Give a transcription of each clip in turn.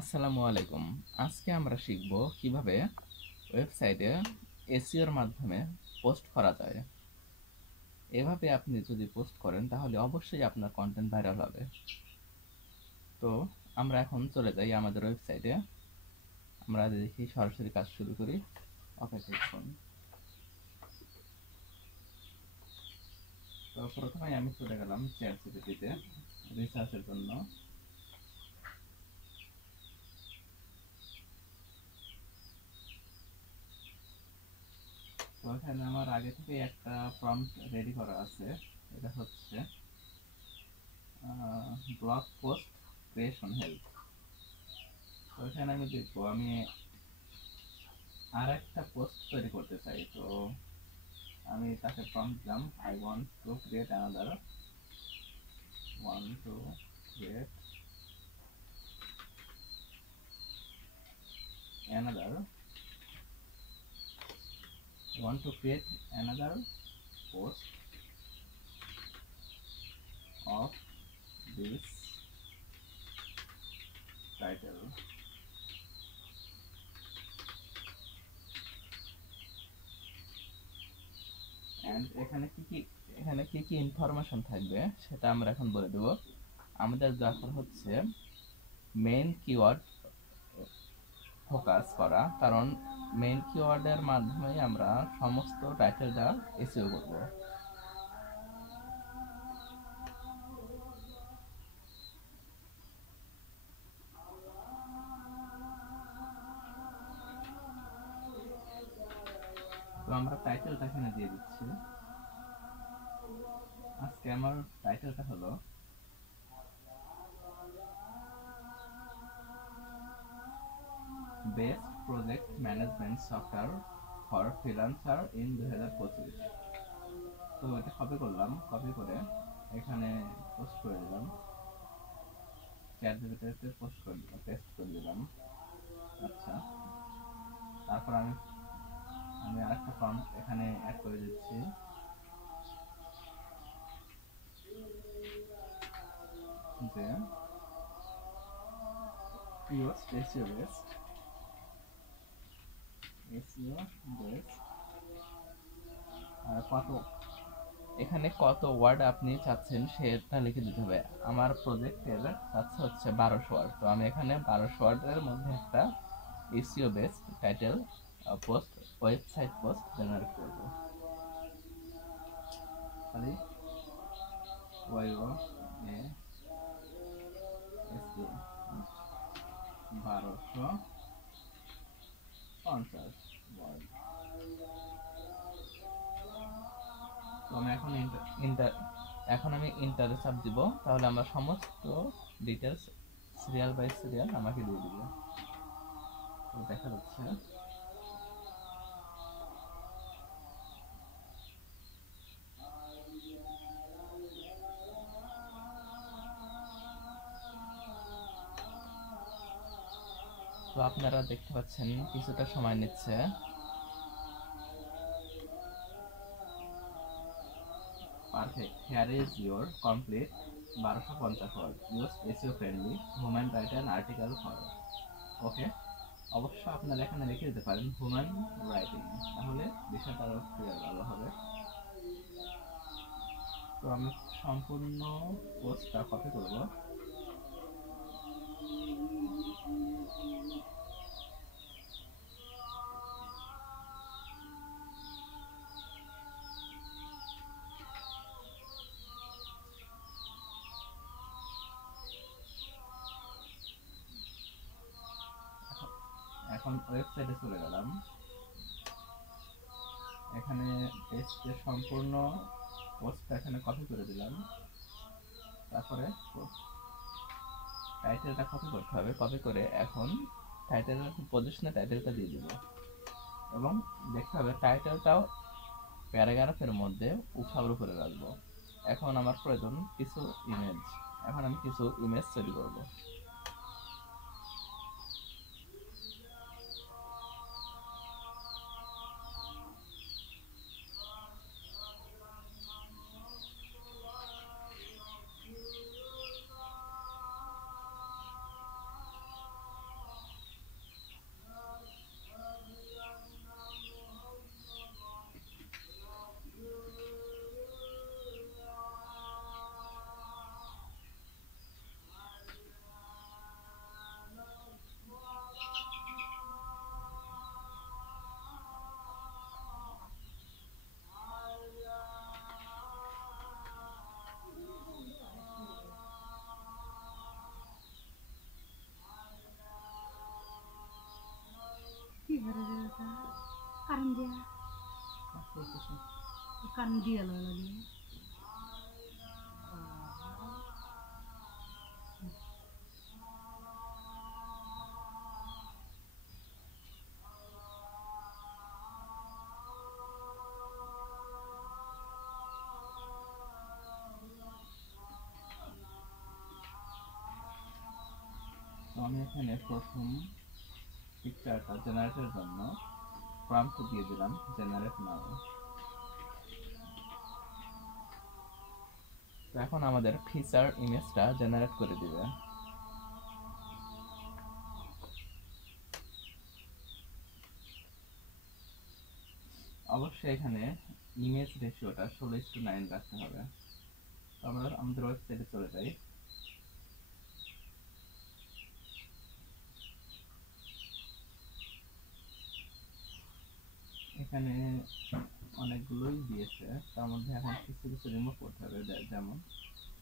আসসালামু আলাইকুম। আজকে আমরা শিখব কিভাবে ওয়েবসাইটে এসইওর মাধ্যমে পোস্ট করা যায়। এভাবে আপনি যদি পোস্ট করেন তাহলে অবশ্যই আপনার কন্টেন্ট ভাইরাল হবে। তো আমরা এখন চলে যাই আমাদের ওয়েবসাইটে। আমরা দেখি সরাসরি কাজ শুরু করি। অপেক্ষা করুন। তো প্রথমে আমি চলে গেলাম চ্যাটজিপিটিতে রিসার্চের জন্য। তো এখানে আমার আগে থেকে একটা প্রম্পট রেডি করা আছে। এটা হচ্ছে ব্লগ পোস্ট ক্রিয়েশন হেল্প। তো এখানে আমি দেখবো আমি আর একটা পোস্ট তৈরি করতে চাই। তো আমি তাকে প্রম্পট দিলাম I want to create another want to create another post of this title. And এখানে কি কি ইনফরমেশন থাকবে সেটা আমরা এখন বলে দেব। আমাদের দরকার হচ্ছে মেইন কিওয়ার্ড ফোকাস করা, কারণ মেইন কিওয়ার্ডের মাধ্যমেই আমরা সমস্ত টাইটেলটা এসইও করব। তো আমরা টাইটেলটা এখানে দিয়ে দিচ্ছি। আজকে আমার টাইটেলটা হলো best project management software for freelancer in 2025। তো এটা কপি করলাম, কপি করে এখানে পোস্ট করে দিলাম, চ্যাটজিপিটিতে পোস্ট করে দিলাম, পেস্ট করে দিলাম। আচ্ছা, তারপর আমি আরেকটা ফর্ম এখানে অ্যাড করে দিচ্ছি যে এসইও বেস্ট কত এখানে কত ওয়ার্ড আপনি চাচ্ছেন সেটা লিখে দিতে হবে। আমার প্রজেক্টের চাচ্ছে হচ্ছে 1200 ওয়ার্ড। তো আমি এখানে 1200 ওয়ার্ডের মধ্যে একটা SEO based title post, website post generate করব। খালি ওয়াইও এ এস এ 1250 ওয়ার্ড। তো আমি এখন আমি ইন্টারে চাপ দিব, তাহলে আমরা সমস্ত ডিটেলস সিরিয়াল বাই সিরিয়াল আমাকে দিয়ে দিবে। তো দেখা যাচ্ছে তো আপনারা দেখতে পাচ্ছেন কিছুটা সময় নিচ্ছে। Perfect, here is your complete 1250 word, use SEO friendly human writer article for. Okay, অবশ্য আপনারা এখানে লিখে দিতে পারেন হিউম্যান রাইটিং, তাহলে বিষয়টা আরো ক্লিয়ার ভালো হবে। তো আমি সম্পূর্ণ পোস্টটা কপি করব। এখন ওয়েবসাইটে চলে গেলাম, এখানে পেজের সম্পূর্ণ পোস্টটা এখানে কপি করে দিলাম। তারপরে টাইটেলটা কপি করতে হবে, কপি করে এখন টাইটেলের পজিশনে টাইটেলটা দিয়ে দিব এবং দেখতে হবে টাইটেলটাও প্যারাগ্রাফের মধ্যে উপসাগর করে রাখবো। এখন আমার প্রয়োজন কিছু ইমেজ, এখন আমি কিছু ইমেজ তৈরি করব। কারণ দিয়া কারণ দিয়া লাগে আমি এখানে প্রথম পিকচারটা জেনারেটের জন্য প্রম্পট দিয়ে দিলাম জেনারেট নাও। তো এখন আমাদের ফিচার ইমেজটা জেনারেট করে দিবে। অবশ্যই এখানে ইমেজ রেশিওটা 16:9 রাখতে হবে। তো আমরা আমাদের ওয়েবসাইটে চলে যাই। এখানে অনেকগুলোই দিয়েছে, তার মধ্যে এখন কিছু কিছু রিমুভ করতে হবে। যেমন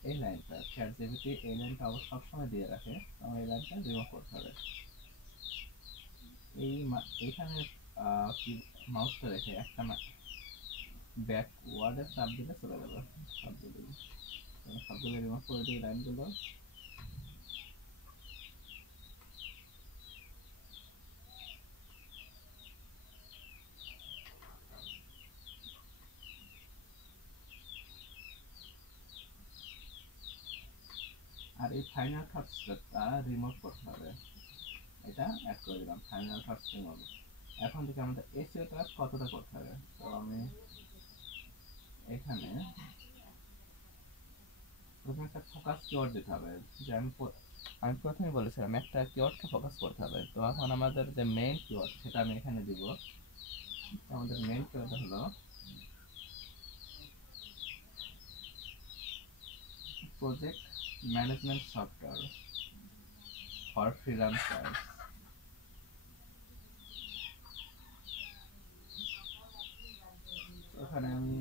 এই লাইনটা, চ্যাটজিপিটি এই লাইনটা অবশ্য সবসময় দিয়ে রাখে, আমার এই লাইনটা রিমুভ করতে হবে। এইখানে মাউসটা রেখে একটা ব্যাকওয়ার্ডে চাপ দিলে চলে যাবে সবগুলো রিমুভ করে দিই লাইনগুলো। আর এই ফাইনাল থার্ডসটা রিমুভ করতে হবে, এটা অ্যাড করে দিলাম ফাইনাল থার্ডস রিমুভ। এখন থেকে আমাদের এসইওটা কতটা করতে হবে। তো আমি এখানে প্রথমে একটা ফোকাস কিওয়ার্ড দিতে হবে, যে আমি প্রথমে বলেছিলাম একটা কিওয়ার্ডকে ফোকাস করতে হবে। তো এখন আমাদের যে মেইন কিওয়ার্ড সেটা আমি এখানে দিব। আমাদের মেইন কিওয়ার্ড হলো project management software for freelancer. ওখানে আমি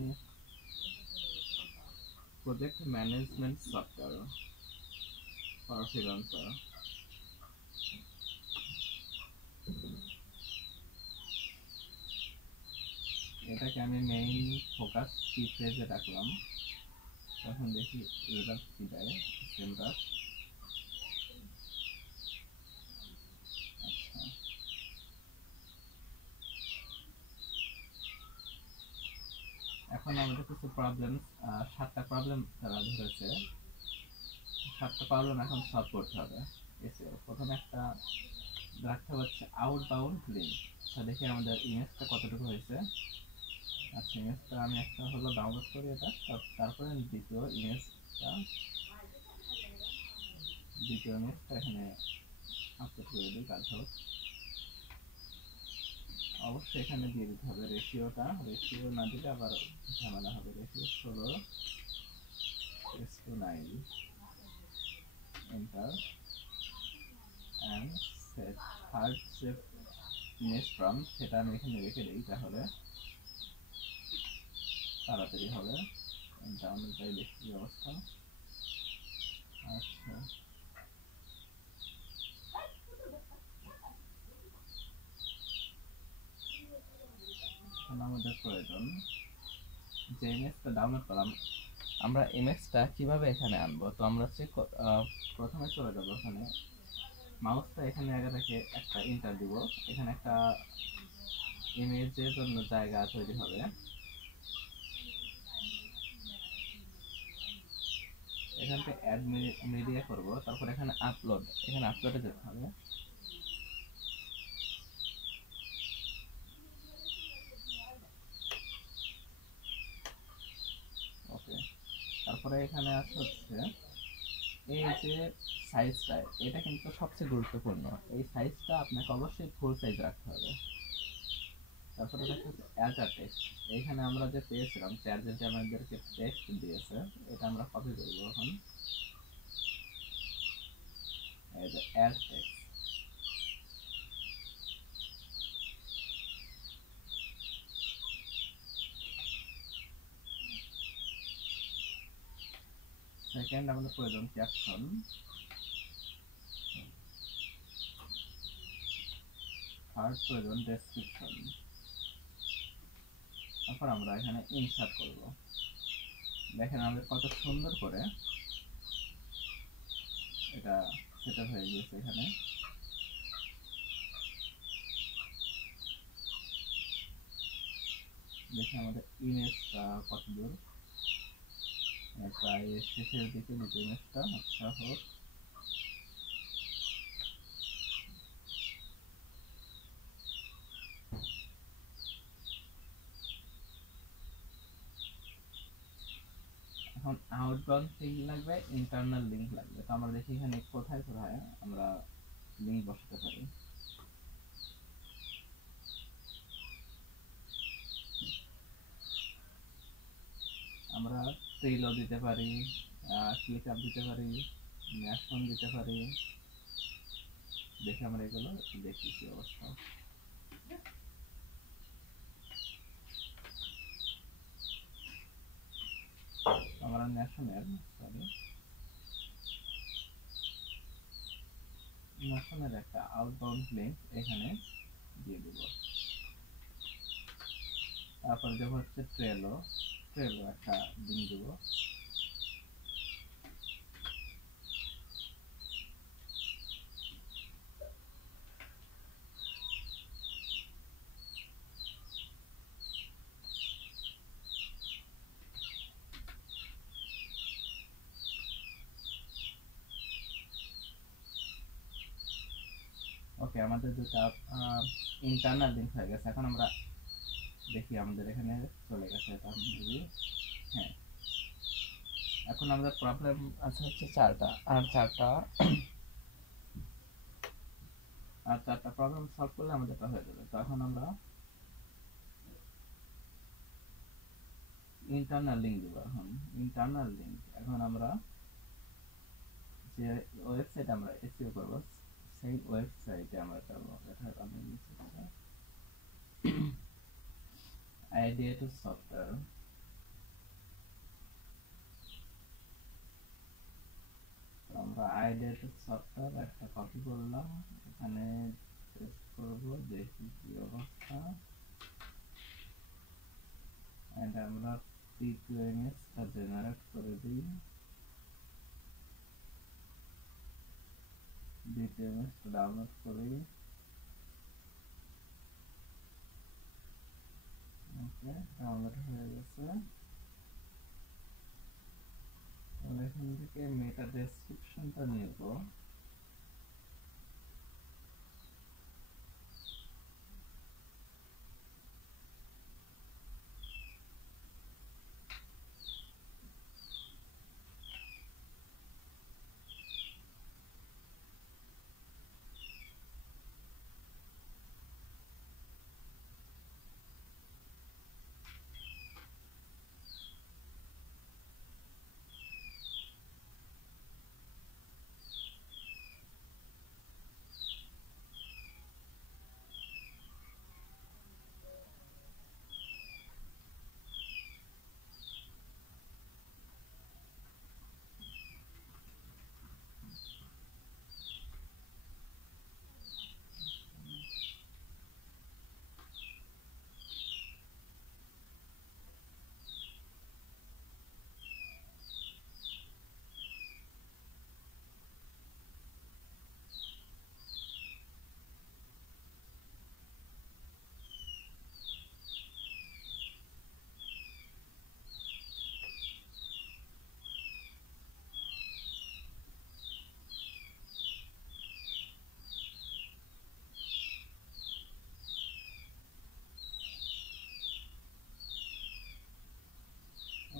project management software for freelancer এটাকে আমি মেইন ফোকাস কি পেজে রাখলাম। এখন দেখি রেজাল্ট কি দেয়। সেমরাস এখন আমাদের কিছু প্রবলেম, 7টা প্রবলেম তারা ধরেছে। 7টা প্রবলেম এখন সলভ করতে হবে। প্রথমে একটা রাখতে হচ্ছে আউটবাউন্ড লিঙ্ক। তা দেখি আমাদের ইমেজটা কতটুকু হয়েছে। আচ্ছা, ইমেজটা আমি একটা হলো ডাউনলোড করি এটা, তারপরে দ্বিতীয় ইমেজটা এখানে আপলোড করে দিই। কাজ হোক, অবশ্যই এখানে দিয়ে দিতে হবে রেশিওটা। রেশিও না দিলে আবার ঝামেলা হবে। রেশিও 16:9, এন্টার অ্যান্ড সেট থার্ড যে ইমেজ ফ্রম সেটা আমি এখানে রেখে দিই, তাহলে তাড়াতাড়ি হবে। ডাউনলোড যাই দেখি অবস্থা। আচ্ছা, এখন আমাদের প্রয়োজন যে ইমেজটা ডাউনলোড করলাম, আমরা ইমেজটা কিভাবে এখানে আনবো। তো আমরা প্রথমে চলে যাবো ওখানে, মাউসটা এখানে আগে রেখে একটা ইন্টার দিব। এখানে একটা ইমেজের জন্য জায়গা তৈরি হবে। এখান থেকে অ্যাড মিডিয়া করব, তারপর এখানে আপলোডে যেতে হবে। ওকে, তারপরে এখানে হচ্ছে এই যে সাইজটা, এটা কিন্তু সবচেয়ে গুরুত্বপূর্ণ। এই সাইজটা আপনাকে অবশ্যই ফুল সাইজ রাখতে হবে। তারপরে দেখা হচ্ছে অ্যালটা টেক্সট। এইখানে আমরা যে পেয়েছিলাম চ্যাটজিপিটি আমাদেরকে টেক্সট দিয়েছে, এটা আমরা কপি করব। এখন এই যে অ্যাড টেক্সট, সেকেন্ড আমাদের প্রয়োজন ক্যাপশন। থার্ড প্রয়োজন ডেসক্রিপশন। তারপর আমরা এখানে ইনসার্ট করব। দেখেন আমাদের কত সুন্দর করে এটা সেট হয়ে গেছে। এখানে দেখে আমাদের ইমেজটা কত দূর, প্রায় শেষের দিকে দুটো ইমেজটা। আচ্ছা হোক, এখন আউটবাউন্ড লিঙ্ক লাগবে, ইন্টারনাল লিঙ্ক লাগবে। তো আমরা দেখি এখানে কোথায় কোথায় আমরা লিঙ্ক বসাতে পারি। আমরা ট্রিলো দিতে পারি, ক্লিকআপ দিতে পারি, ন্যাশন দিতে পারি। দেখি আমরা এগুলো দেখি কি অবস্থা। আমরা ন্যাশনের একটা আউটবাউন্ড লিঙ্ক এখানে দিয়ে দেব। তারপর দেবো হচ্ছে ট্রেলো একটা লিঙ্ক দেবো। ওকে, আমাদের দুটা ইন্টারনাল লিঙ্ক হয়ে গেছে। এখন আমরা দেখি আমাদের এখানে চলে গেছে এটা। হ্যাঁ, এখন আমাদের প্রবলেম আছে হচ্ছে চারটা প্রবলেম সলভ করলে আমাদেরটা হয়ে যাবে। তো এখন আমরা ইন্টারনাল লিঙ্ক দিব। এখন আমরা যে ওয়েবসাইট আমরা এসইও করব সেই ওয়েবসাইটে আমরা যাব। এটা আমি আইডিয়া টু সফটওয়্যার। আমরা আইডিয়া টু সফটওয়্যার একটা কপি করলাম, এখানে পেস্ট করব, দেখি কি অবস্থা। এন্ড আমরা পিকিউএমএসটা জেনারেট করে দিই, ডিটিএমএসটা ডাউনলোড করি। ওকে, ডাউনলোড হয়ে গেছে। আমরা এখান থেকে মেটা ডেসক্রিপশনটা নেব।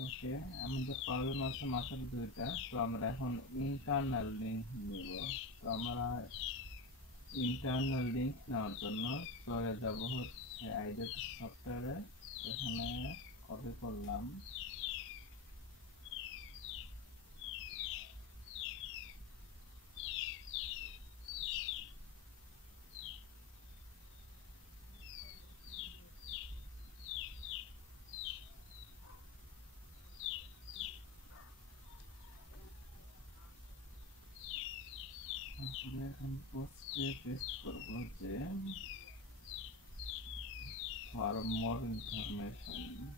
ওকে, আমাদের প্রবলেম আছে মাত্র দুইটা। তো আমরা এখন ইন্টারনাল লিঙ্ক নিব। তো আমরা ইন্টারনাল লিঙ্ক নেওয়ার জন্য চলে যাব হচ্ছে আইডিয়া সফটওয়্যারে। এখানে কপি করলাম, তারপরে এখন পোস্টে পেস্ট করব যে For more information, for more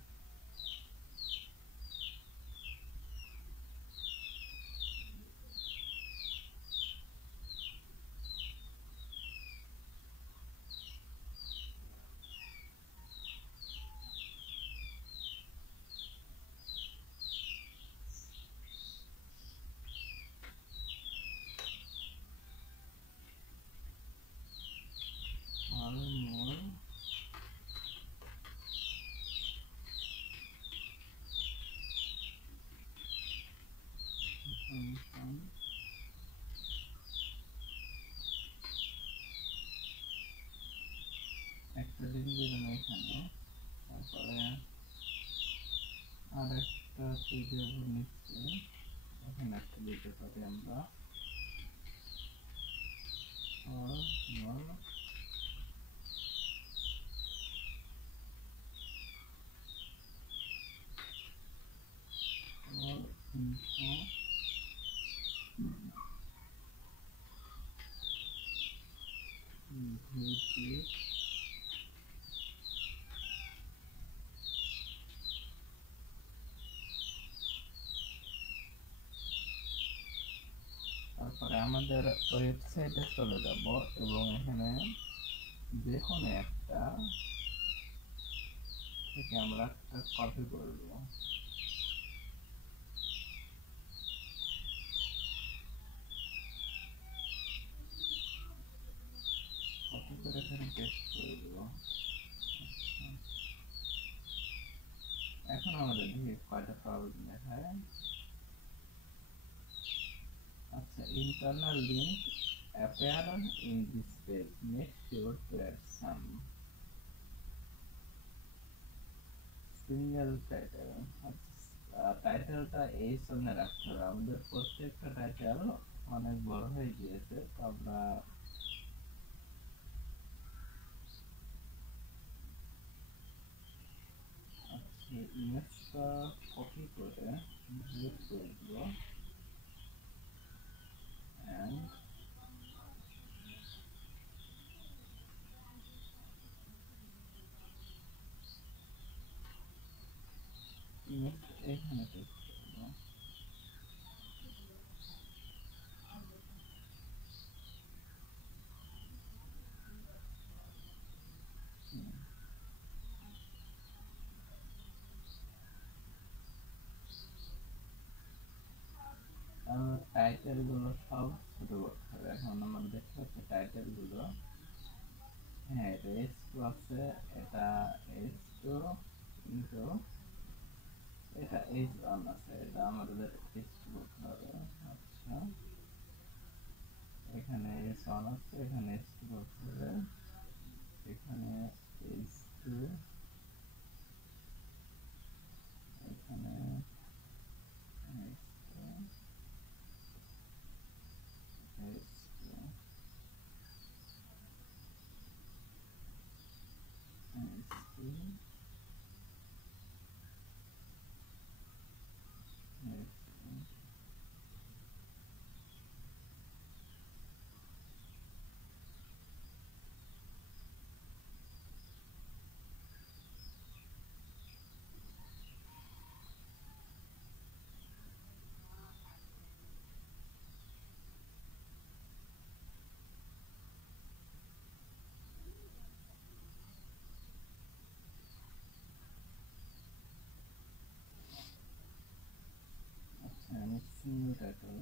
information, একটা লিঙ্ক দিলাম এখানে, তারপরে আরেকটা পিডিএফ নিচ্ছে, এখানে একটা দিতে পারি আমরা for more info visit তারপরে আমাদের ওয়েবসাইটে চলে যাব এবং এখানে যে কোনো একটা থেকে আমরা একটা কপি করব, কপি করে এখানে পেস্ট করে দেব। এখন আমাদের দেখি কয়টা প্রবলেম দেখায়। আচ্ছা, internal link appear in this page, make sure to add some single title। টাইটেলটা এই সঙ্গে রাখতে হবে, আমাদের প্রত্যেকটা টাইটেল অনেক বড় হয়ে গিয়েছে, তো আমরা ইমেজটা কপি করে ডিলিট করে দেব and ইমেজ এখানে পেস্ট করব। টাইটেল গুলো সব ছোট করতে হবে। এখন আমার দেখতে হচ্ছে টাইটেল গুলো, হ্যাঁ এটা S2 আছে, এটা S2 কিন্তু এটা H1 আছে, এটা আমাদের S2 করতে হবে। আচ্ছা, এখানে S1 আছে, এখানে S2 করতে হবে, এখানে S2, এখানে S2, S2, S2, আচ্ছা আমি সিঙ্গল টাইটেল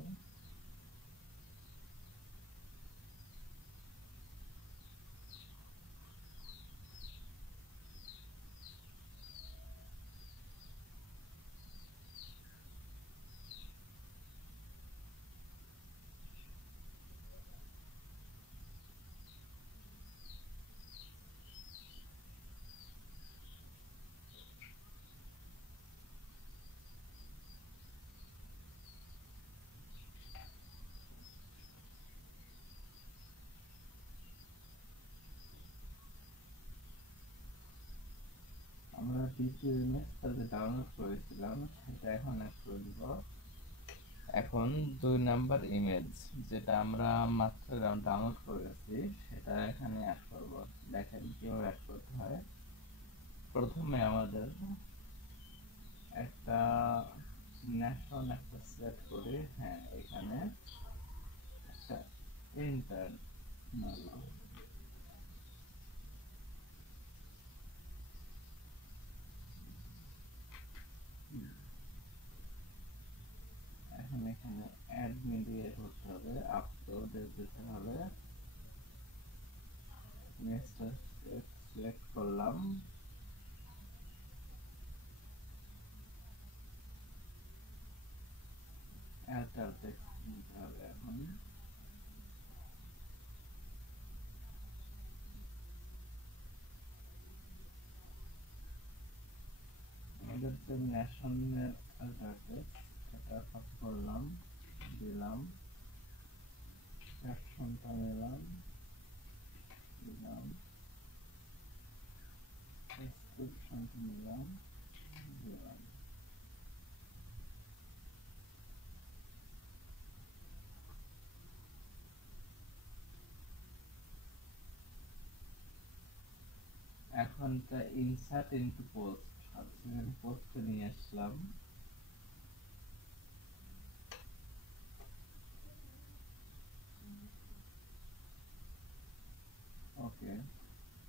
আমরা দ্বিতীয় ইমেজটা যে ডাউনলোড করেছিলাম সেটা এখন অ্যাড করে দিব। এখন 2 নাম্বার ইমেজ যেটা আমরা মাত্র ডাউনলোড করেছি সেটা এখানে অ্যাড করব। দেখেন কিভাবে অ্যাড করতে হয়। প্রথমে আমাদের একটা ন্যাশন একটা সিলেক্ট করি। হ্যাঁ, এখানে একটা ইন্টার এখন এখানে অ্যাড মিডিয়া করতে হবে, আপলোড দিতে হবে। নেক্সট সিলেক্ট করলাম, অ্যাল্টার টেক্সট নিতে হবে। এখন আমাদের যে ন্যাশনের অ্যাল্টার টেক্সট, এটা কপি করলাম, দিলাম, ক্যাপশনটা নিলাম, দিলাম, ডেসক্রিপশনটা নিলাম, দিলাম। এখন ইনসার্ট ইনটু পোস্ট, পোস্টে নিয়ে আসলাম। ওকে,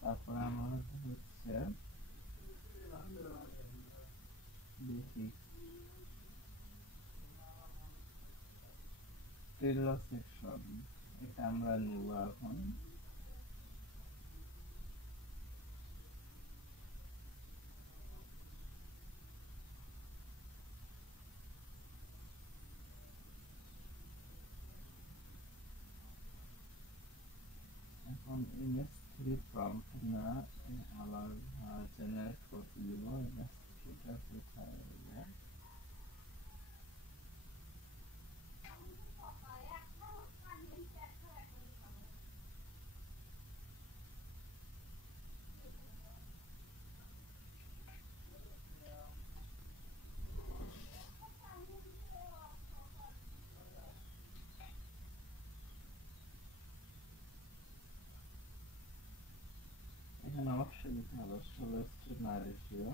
তারপরে আমরা হচ্ছে দেখি ট্রিলো সেকশন, এটা আমরা নিব। এখন ইমেজ 3 প্রম্পট না আবার জেনারেট করতে দিব। ইমেজ 3টা কোথায় হবে? এখানে অবশ্যই দিতে হবে স্টোরেজ না রেশিও।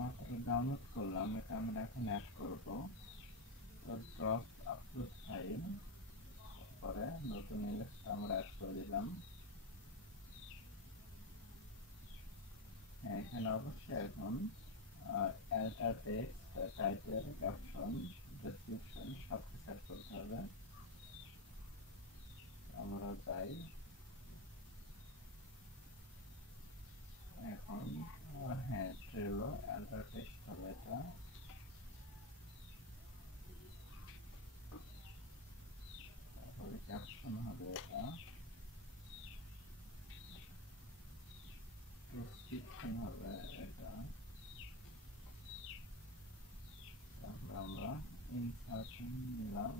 মাত্র ডাউনলোড করলাম, এটা আমরা এখন অ্যাড করব। ড্রপ আপলোড ফাইল, পরে নতুন ইমেজটা আমরা অ্যাড করে দিলাম। হ্যাঁ, এখানে অবশ্যই এখন অ্যাল্টার টেক্সট, টাইটেল, ক্যাপশন, ডেসক্রিপশন সব সেট করতে হবে। আমরা যাই এখন, হ্যাঁ ট্রেলো অ্যাল্টার টেক্সট হবে এটা। তারপরে ক্যাপশন হবে এটা, ডেসক্রিপশন হবে এটা। তারপরে আমরা ইনসার্শন নিলাম।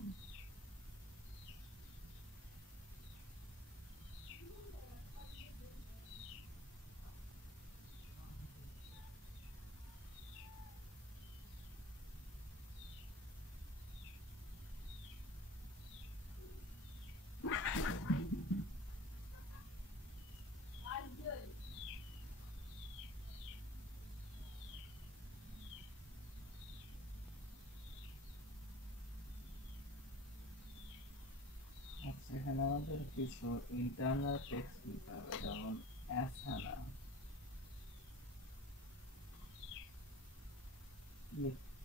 এখানে আমাদের কিছু ইন্টারনাল টেক্সট দিতে হবে, যেমন অ্যাসানা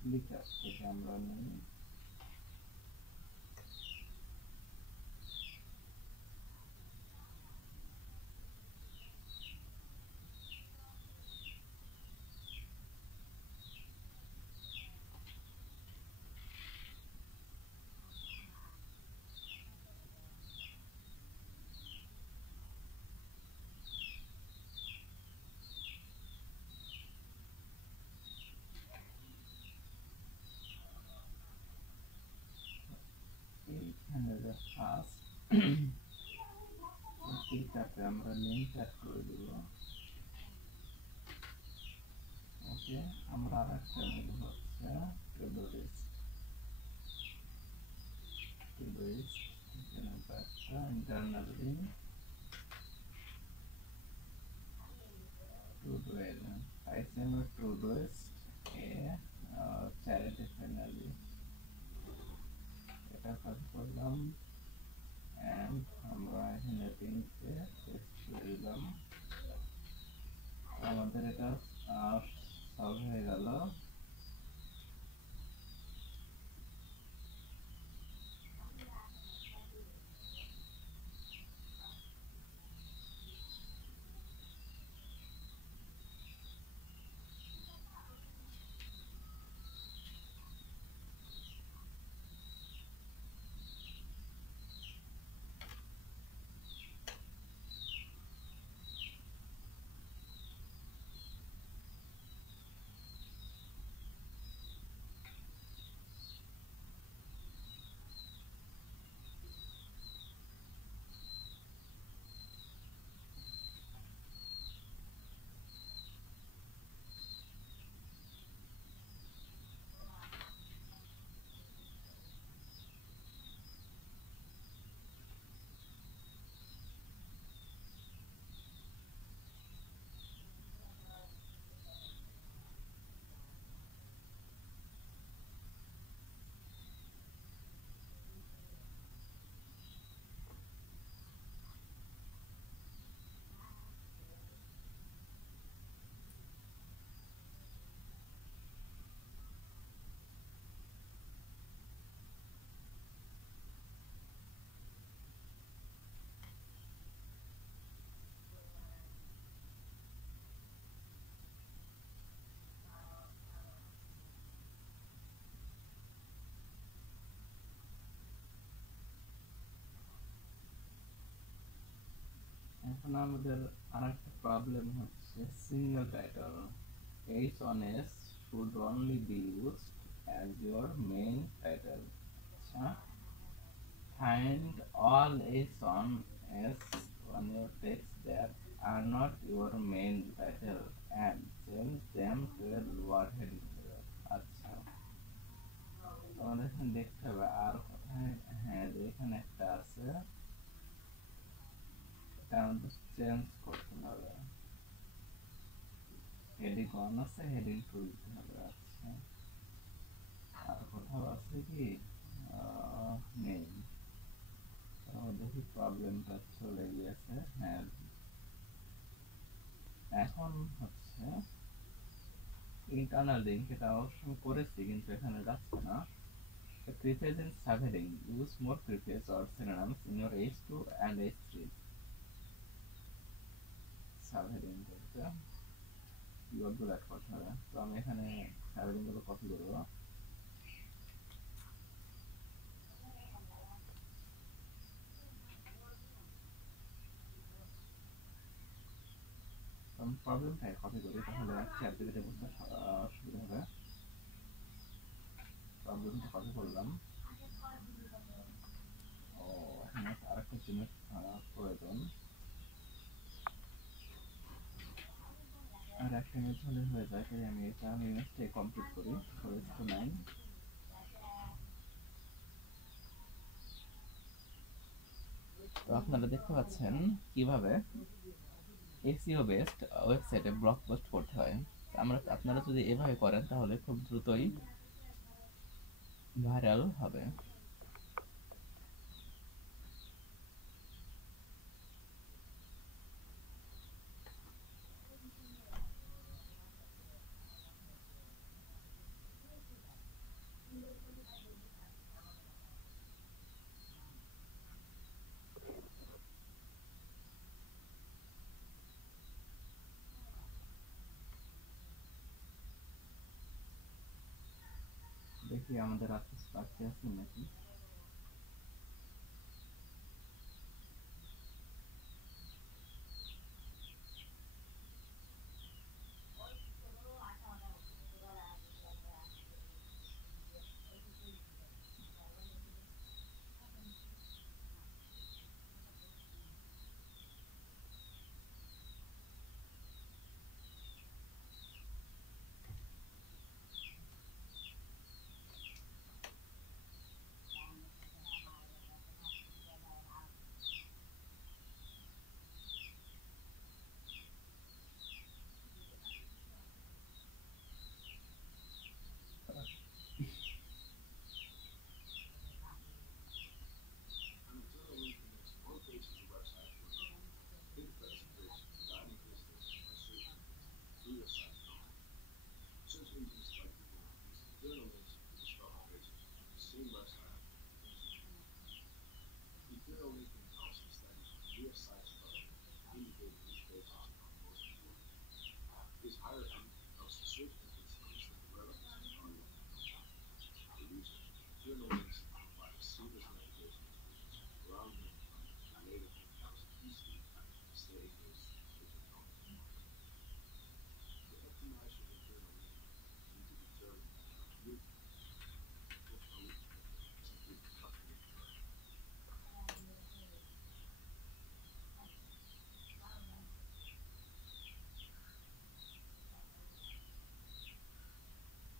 লিখার থেকে আমরা নিই। আমরা লিঙ্ক অ্যাড করে দেব। ওকে, আমরা আরেকটা নেব হচ্ছে টু-ডু লিস্ট। টু-ডু লিস্ট এখানে একটা internal link to do agent ICM to do list এ চ্যারিটি ফাইনালি এটা কপি করলাম এন্ড আমরা এখানে লিঙ্কে পেস্ট করে দিলাম। আমাদের এটা সলভ হয়ে গেল। এখন আমাদের আরেকটা প্রবলেম হচ্ছে single title. H1s should only be used as your main title. আচ্ছা, find all H1s on your text that are not your main title and change them to a lower heading. আচ্ছা, তোমাদের এখানে দেখতে হবে আর কোথায়, হ্যাঁ এখানে একটা আছে, এটা আমাদের চেঞ্জ করতে হবে। হেডিং 1 আছে, হেডিং 2 দিতে হবে। আচ্ছা, আর কোথাও আছে কি? নেই। দেখি প্রবলেমটা চলে গিয়েছে। হ্যাঁ, এখন হচ্ছে ইন্টারনাল লিঙ্ক, এটা অবশ্য করেছি কিন্তু এখানে যাচ্ছে না। Preface in subheading, use more preface or synonyms in your H2 and H3। Subheading করতে কিওয়ার্ডগুলো অ্যাড করতে হবে। তো আমি এখানে সাবহেডিংগুলো কপি করবো। আমি প্রবলেমটা কপি করি, তাহলে চ্যাট জিপিটি বুঝতে সুবিধা হবে। প্রবলেমটা কপি করলাম। ও, এখানে আরেকটা জিনিস প্রয়োজন, আর একটা ইমেজ হলে হয়ে যায়। তাই আমি এটা ইমেজটাই কমপ্লিট করি। 4:9। তো আপনারা দেখতে পাচ্ছেন কিভাবে এসইও বেসড ওয়েবসাইটে ব্লগ পোস্ট করতে হয়। আপনারা যদি এভাবে করেন তাহলে খুব দ্রুতই ভাইরাল হবে। দেখি আমাদের বাকি আছে নাকি।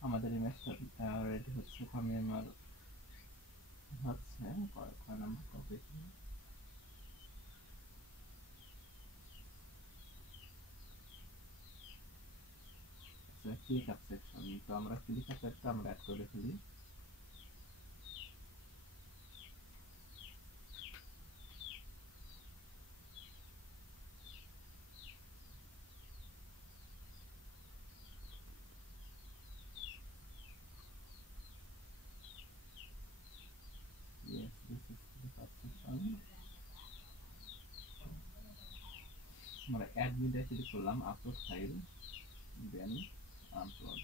আমাদের ইমেজটা রেডি হচ্ছে। আমি আমার হচ্ছে কয় নাম্বার দেখি। ক্লিক আপ সেকশন, তো আমরা ক্লিক আপ একটা আমরা অ্যাড করে ফেলি। Yes, this is click up section. আমরা অ্যাড মিডিয়া ক্লিক করলাম, আপলোড ফাইল, দেন আপলোড।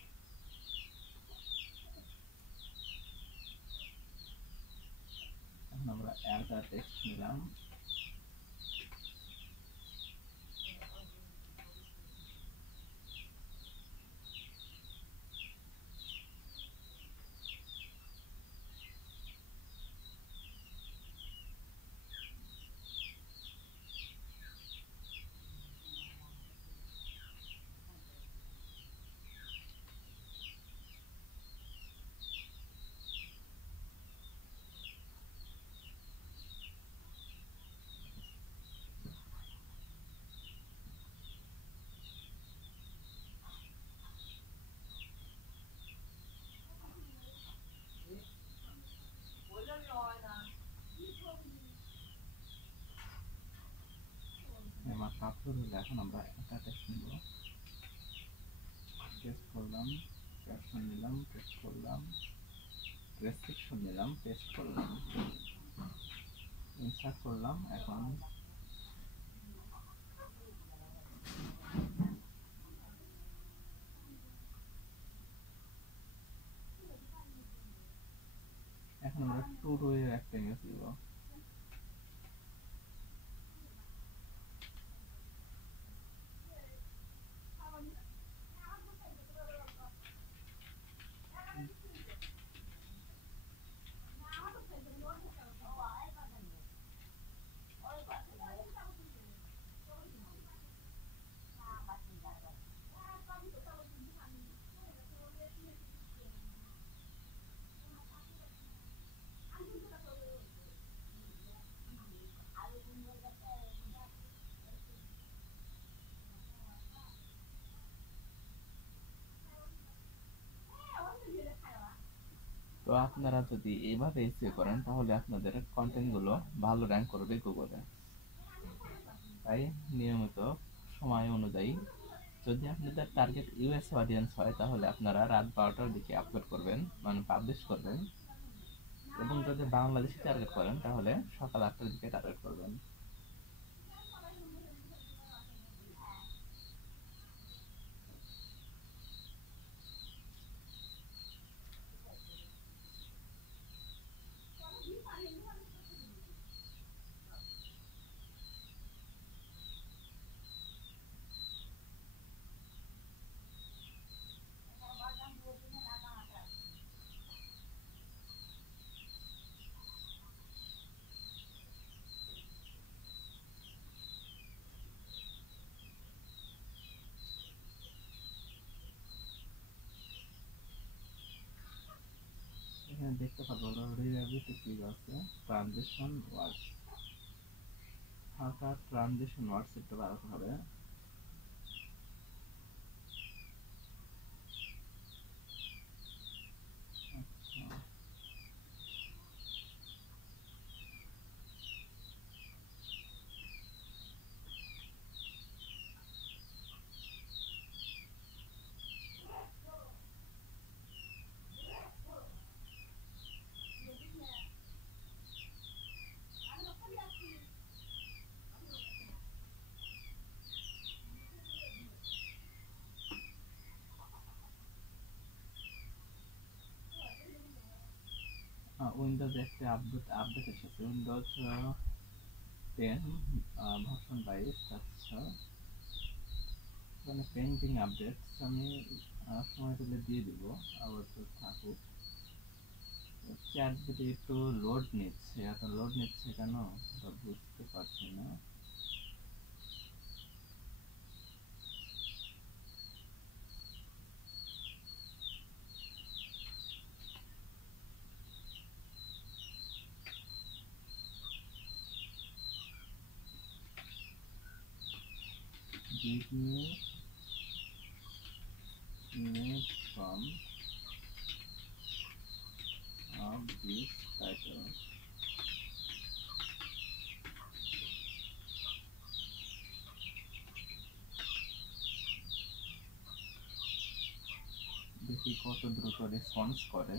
এখন আমরা অ্যাড আর টেক্সট নিলাম। মাত্র আপলোড হলে এখন আমরা একটা টেক্সট নিব, পেস্ট করলাম, ক্যাপশন নিলাম, পেস্ট করলাম, ডেসক্রিপশন নিলাম, পেস্ট করলাম, ইনসার্ট করলাম। এখন আমরা টু রো এর একটা ইমেজ দিব। তো আপনারা যদি এইভাবে এসইও করেন তাহলে আপনাদের কন্টেন্ট গুলো ভালো র্যাঙ্ক করবে গুগলে। তাই নিয়মিত সময় অনুযায়ী, যদি আপনাদের টার্গেট ইউএস অডিয়েন্স হয় তাহলে আপনারা রাত 12টার দিকে আপলোড করবেন, মানে পাবলিশ করবেন। এবং যদি বাংলাদেশি টার্গেট করেন তাহলে সকাল 8টার দিকে টার্গেট করবেন। এখানে দেখতে পারবো রিলেভিটি কি আছে, ট্রানজিশন ওয়ার্ডস, ফাঁকা ট্রানজিশন ওয়ার্ডস একটু বাড়াতে হবে। উইন্ডোজে একটা আপডেট এসেছে, উইন্ডোজ 10 ভার্সন 22। আচ্ছা, মানে পেন্ডিং আপডেট, আমি সময় পেলে দিয়ে দিব, আবার তো থাকুক। চ্যাট জিপিটি একটু লোড নিচ্ছে, এত লোড নিচ্ছে কেন তা বুঝতে পারছি না। Give me image from of this title. দেখি কত দ্রুত রেসপন্স করে।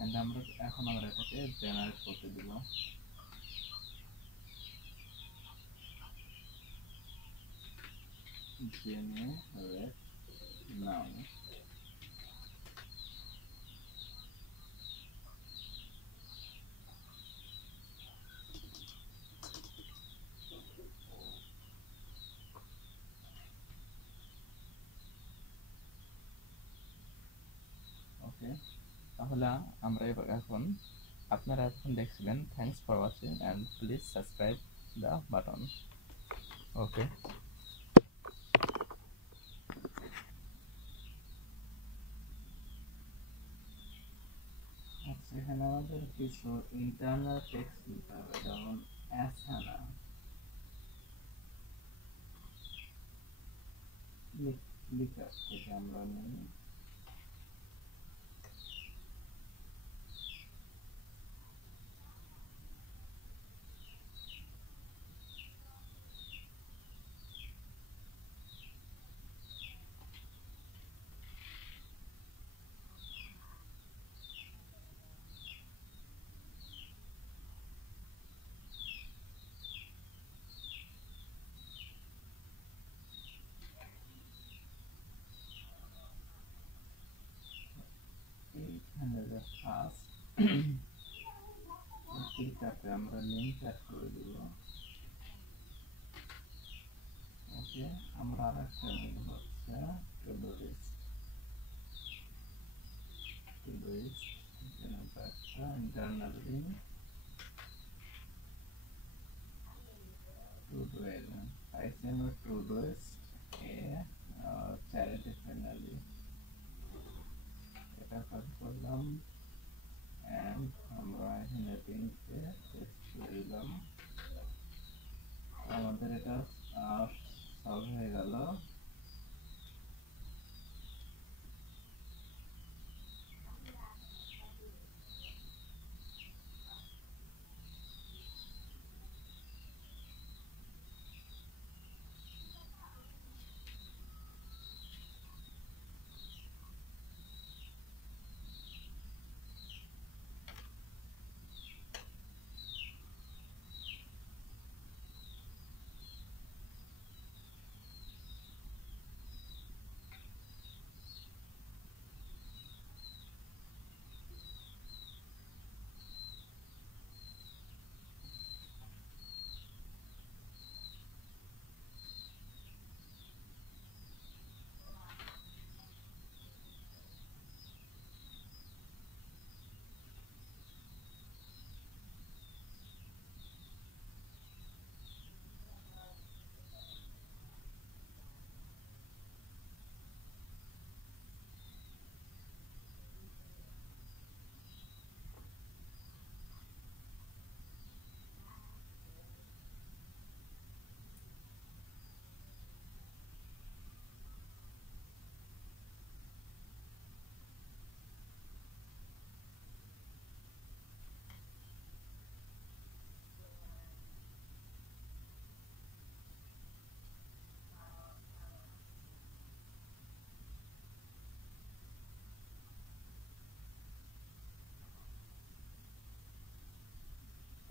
এন্ড এখন আমরা এটাকে জেনারেট করতে দিব। জেনারেট নাও। ওকে, তাহলে আমরা এখন আপনারা এখন দেখছিলেন। Thanks for watching and please subscribe the button. Okay, আচ্ছা, এখানে আমাদের কিছু ইন্টারনাল টেক্সট দিতে হবে, যেমন অ্যাসানা লিখার থেকে আমরা নিই। এইখানে যে ফার্স্ট এটাতে আমরা লিঙ্ক অ্যাড করে দিব। ওকে, আমরা আরেকটা নিব হচ্ছে টু-ডু লিস্ট। টু-ডু লিস্ট এখানে একটা internal link to do element ICM to do list এ চ্যারিটি ফাইনালি এটা কাজ করলাম। এন্ড আমরা এখানে লিঙ্কে টেক্সট করে দিলাম। আমাদের এটা সলভ হয়ে গেল।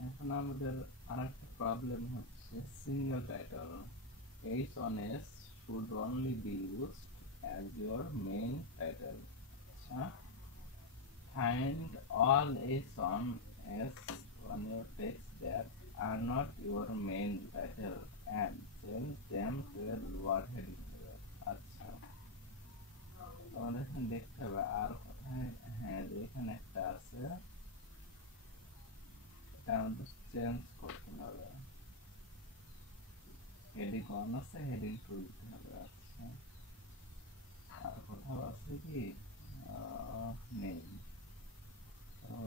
এখন আমাদের আরেকটা প্রবলেম হচ্ছে single title. H1s should only be used as your main title. আচ্ছা, find all is on as on your text that are not your main title and change them to a lower heading. আচ্ছা, তোমাদের এখানে দেখতে হবে আর কোথায়, হ্যাঁ যে এখানে একটা আছে, এটা আমাদের চেঞ্জ করতে হবে। হেডিং 1 আছে, হেডিং 2 দিতে হবে। আচ্ছা, আর কোথাও আছে কি? নেই।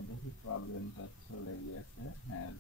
দেখি প্রবলেমটা চলে গিয়েছে। হ্যাঁ,